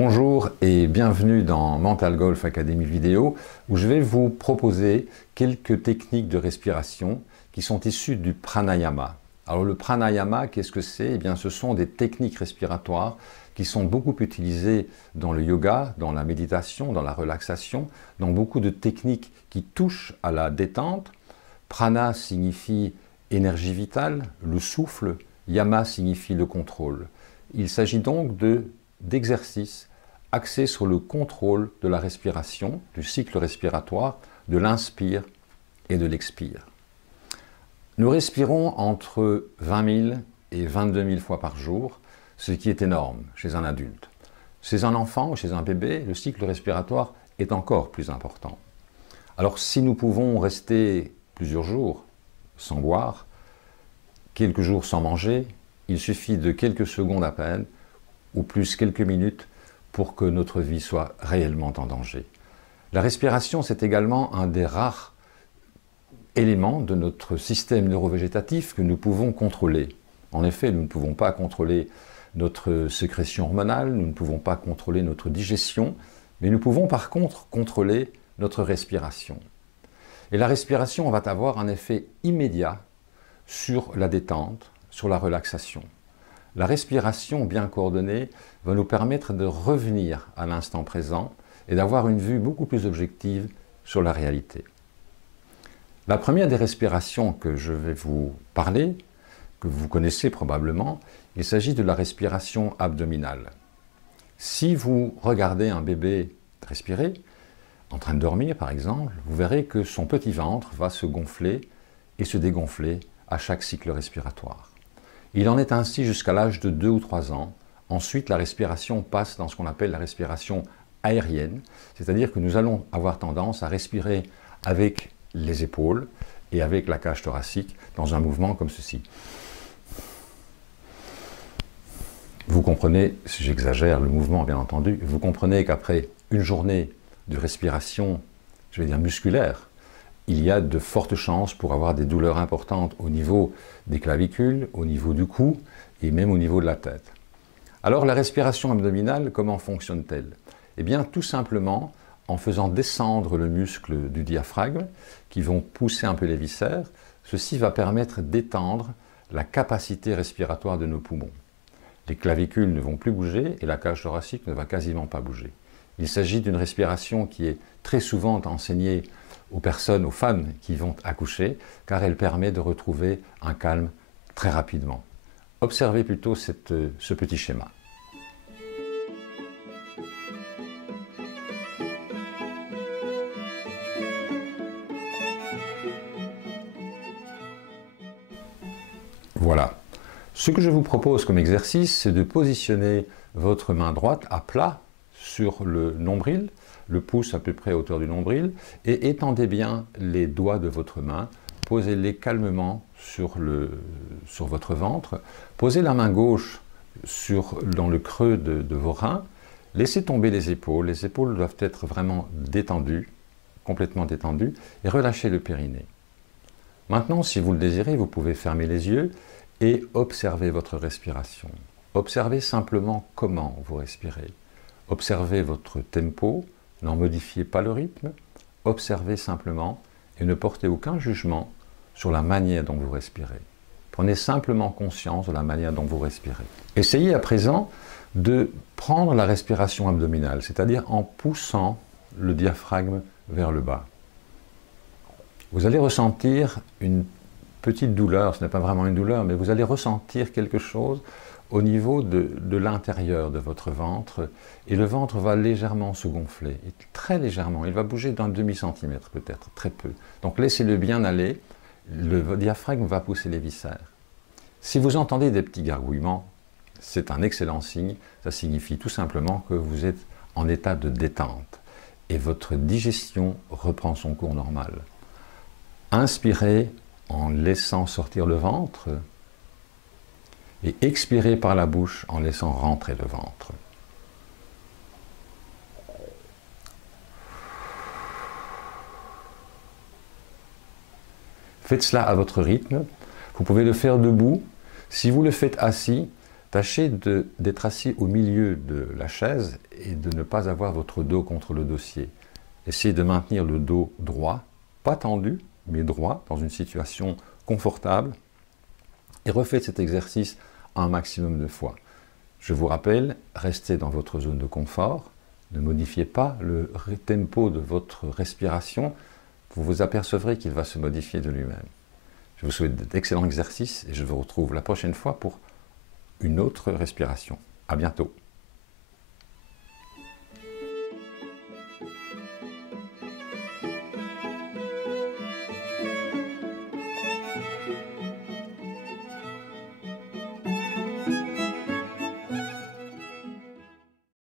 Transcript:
Bonjour et bienvenue dans Mental Golf Academy Vidéo où je vais vous proposer quelques techniques de respiration qui sont issues du pranayama. Alors le pranayama, qu'est-ce que c'est? Eh bien ce sont des techniques respiratoires qui sont beaucoup utilisées dans le yoga, dans la méditation, dans la relaxation, dans beaucoup de techniques qui touchent à la détente. Prana signifie énergie vitale, le souffle, yama signifie le contrôle. Il s'agit donc d'exercices axés sur le contrôle de la respiration, du cycle respiratoire, de l'inspire et de l'expire. Nous respirons entre 20 000 et 22 000 fois par jour, ce qui est énorme chez un adulte. Chez un enfant ou chez un bébé, le cycle respiratoire est encore plus important. Alors si nous pouvons rester plusieurs jours sans boire, quelques jours sans manger, il suffit de quelques secondes à peine, ou plus quelques minutes, pour que notre vie soit réellement en danger. La respiration, c'est également un des rares éléments de notre système neurovégétatif que nous pouvons contrôler. En effet, nous ne pouvons pas contrôler notre sécrétion hormonale, nous ne pouvons pas contrôler notre digestion, mais nous pouvons par contre contrôler notre respiration. Et la respiration va avoir un effet immédiat sur la détente, sur la relaxation. La respiration bien coordonnée va nous permettre de revenir à l'instant présent et d'avoir une vue beaucoup plus objective sur la réalité. La première des respirations que je vais vous parler, que vous connaissez probablement, il s'agit de la respiration abdominale. Si vous regardez un bébé respirer, en train de dormir par exemple, vous verrez que son petit ventre va se gonfler et se dégonfler à chaque cycle respiratoire. Il en est ainsi jusqu'à l'âge de 2 ou 3 ans. Ensuite, la respiration passe dans ce qu'on appelle la respiration aérienne, c'est-à-dire que nous allons avoir tendance à respirer avec les épaules et avec la cage thoracique dans un mouvement comme ceci. Vous comprenez, si j'exagère le mouvement bien entendu, vous comprenez qu'après une journée de respiration, je vais dire musculaire, il y a de fortes chances pour avoir des douleurs importantes au niveau des clavicules, au niveau du cou et même au niveau de la tête. Alors la respiration abdominale, comment fonctionne-t-elle? Eh bien tout simplement en faisant descendre le muscle du diaphragme qui vont pousser un peu les viscères. Ceci va permettre d'étendre la capacité respiratoire de nos poumons. Les clavicules ne vont plus bouger et la cage thoracique ne va quasiment pas bouger. Il s'agit d'une respiration qui est très souvent enseignée aux personnes, aux femmes qui vont accoucher, car elle permet de retrouver un calme très rapidement. Observez plutôt ce petit schéma. Voilà. Ce que je vous propose comme exercice, c'est de positionner votre main droite à plat sur le nombril, le pouce à peu près à hauteur du nombril, et étendez bien les doigts de votre main, posez-les calmement sur votre ventre, posez la main gauche dans le creux de vos reins, laissez tomber les épaules doivent être vraiment détendues, complètement détendues, et relâchez le périnée. Maintenant, si vous le désirez, vous pouvez fermer les yeux et observer votre respiration. Observez simplement comment vous respirez. Observez votre tempo, n'en modifiez pas le rythme, observez simplement et ne portez aucun jugement sur la manière dont vous respirez. Prenez simplement conscience de la manière dont vous respirez. Essayez à présent de prendre la respiration abdominale, c'est-à-dire en poussant le diaphragme vers le bas. Vous allez ressentir une petite douleur, ce n'est pas vraiment une douleur, mais vous allez ressentir quelque chose au niveau de l'intérieur de votre ventre, et le ventre va légèrement se gonfler, et très légèrement, il va bouger d'un demi-centimètre peut-être, très peu. Donc laissez-le bien aller, le diaphragme va pousser les viscères. Si vous entendez des petits gargouillements, c'est un excellent signe, ça signifie tout simplement que vous êtes en état de détente, et votre digestion reprend son cours normal. Inspirez en laissant sortir le ventre, et expirez par la bouche en laissant rentrer le ventre. Faites cela à votre rythme. Vous pouvez le faire debout. Si vous le faites assis, Tâchez d'être assis au milieu de la chaise et de ne pas avoir votre dos contre le dossier. Essayez de maintenir le dos droit, pas tendu, mais droit, dans une situation confortable. Et refaites cet exercice un maximum de fois. Je vous rappelle, restez dans votre zone de confort, ne modifiez pas le tempo de votre respiration, vous vous apercevrez qu'il va se modifier de lui-même. Je vous souhaite d'excellents exercices et je vous retrouve la prochaine fois pour une autre respiration. À bientôt.